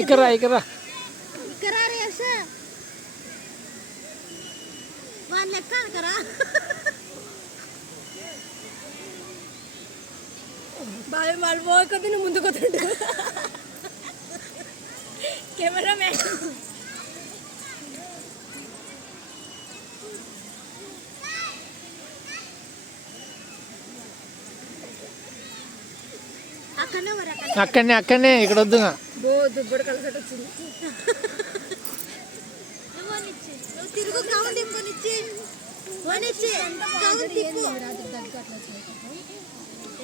ఇక్కడ ఇక్కడ లెక్క అనకరా బాగా వాళ్ళు పోకొద్ది నువ్వు ముందుకు వస్తుంటా కెమెరా మ్యాన్ అక్కడనే ఇక్కడ వద్దుగా దుబ్బడు కలిసట వచ్చింది నువ్వు తిరుగు కౌంట్ ఇప్పనిచ్చి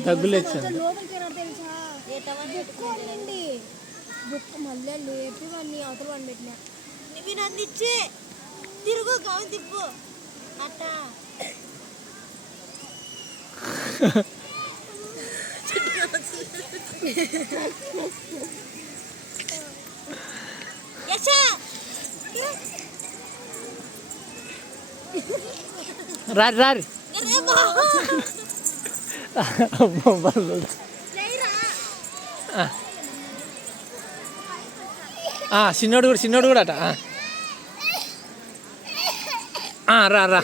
దగ్గులు వచ్చింది మళ్ళీ లేపి వాడిని అవతల వాడిని పెట్టినా నువ్వు నన్ను ఇచ్చి తిరుగు కౌంట్ తిప్పు అట్టా రారి రారి చిన్నోడు కూడా అట రా రా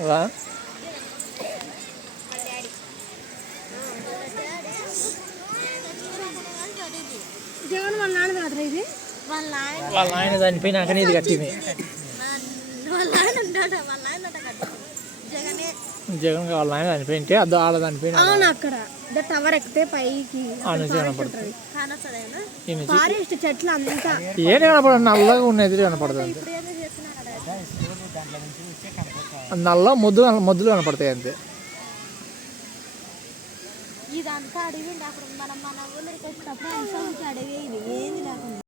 వా జగన్ వాళ్ళ నాన్న కాదు ఇది వాళ్ళ ఆయన చనిపోయినాక ఇది కట్టింది జగన్ వాళ్ళ ఆయన చనిపోయింటే అదో వాళ్ళ చనిపోయిన అక్కడ టవర్ ఎక్కితే పైకి ఫారెస్ట్ చెట్లు అంతా ఏం కనపడదు నల్లగా ఉన్నది కనపడుతుంది నల్ల మొద్దులు కనపడతాయి అంతే ఇదంతా అడవి అప్పుడు మన ఊళ్ళకి వచ్చినప్పుడు అడవి ఇది ఏది లేకుండా